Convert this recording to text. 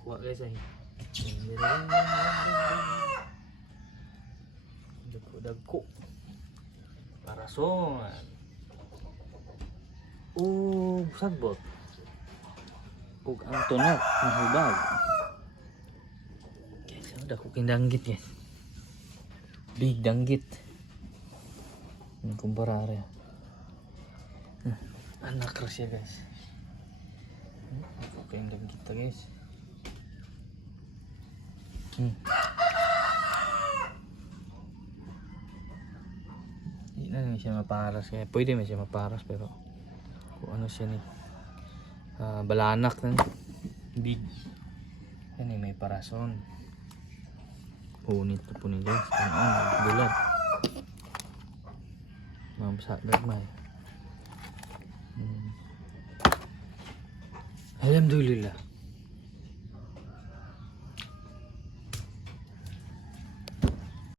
kuha guys ay. Dagko. Parason. Sagbot. Ug ang tunok ng hubag. Guys, ada ko kindanggit guys. Big danggit. Kumpara area. Anak siya guys. Ako kindanggit ta guys. Hindi na siya maparas kaya pwede man siya maparas pero kung ano siya ni balanak na big yan may parason punit na po nila bulad mamsa gagmay. Alhamdulillah.